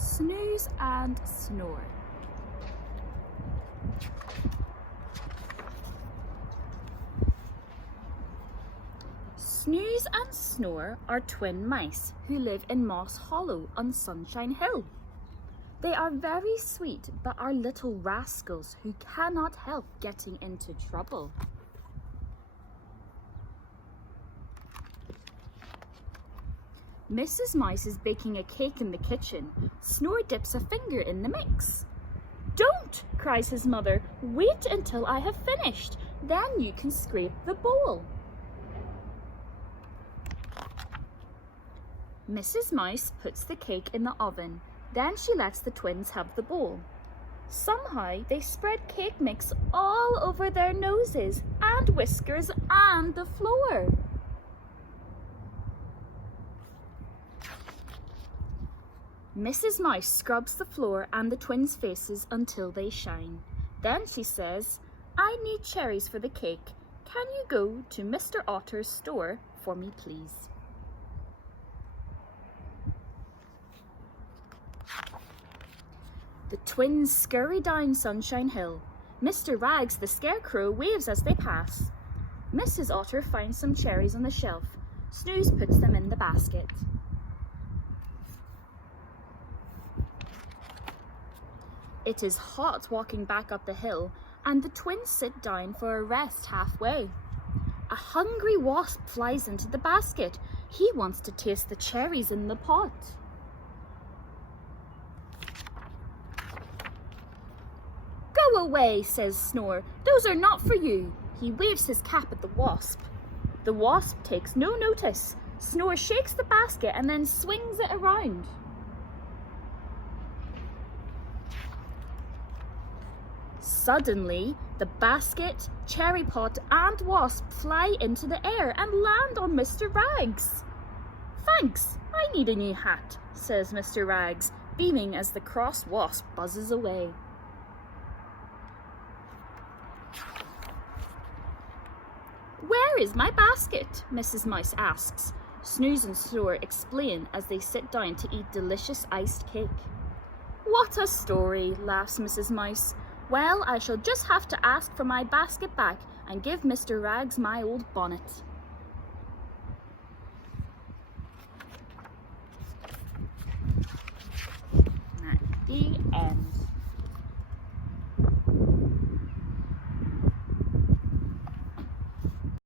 Snooze and Snore. Snooze and Snore are twin mice who live in Moss Hollow on Sunshine Hill. They are very sweet but are little rascals who cannot help getting into trouble. Mrs. Mice is baking a cake in the kitchen. Snore dips a finger in the mix. "Don't!" cries his mother. "Wait until I have finished. Then you can scrape the bowl." Mrs. Mice puts the cake in the oven. Then she lets the twins have the bowl. Somehow they spread cake mix all over their noses and whiskers and the floor. Mrs. Mouse scrubs the floor and the twins' faces until they shine. Then she says, "I need cherries for the cake. Can you go to Mr. Otter's store for me, please?" The twins scurry down Sunshine Hill. Mr. Rags the Scarecrow waves as they pass. Mrs. Otter finds some cherries on the shelf. Snooze puts them in the basket. It is hot walking back up the hill, and the twins sit down for a rest halfway. A hungry wasp flies into the basket. He wants to taste the cherries in the pot. "Go away," says Snore. "Those are not for you." He waves his cap at the wasp. The wasp takes no notice. Snore shakes the basket and then swings it around. Suddenly, the basket, cherry pot and wasp fly into the air and land on Mr. Rags. "Thanks, I need a new hat," says Mr. Rags, beaming as the cross wasp buzzes away. "Where is my basket?" Mrs. Mouse asks. Snooze and Snore explain as they sit down to eat delicious iced cake. "What a story," laughs Mrs. Mouse. "Well, I shall just have to ask for my basket back and give Mr. Rags my old bonnet." At the end.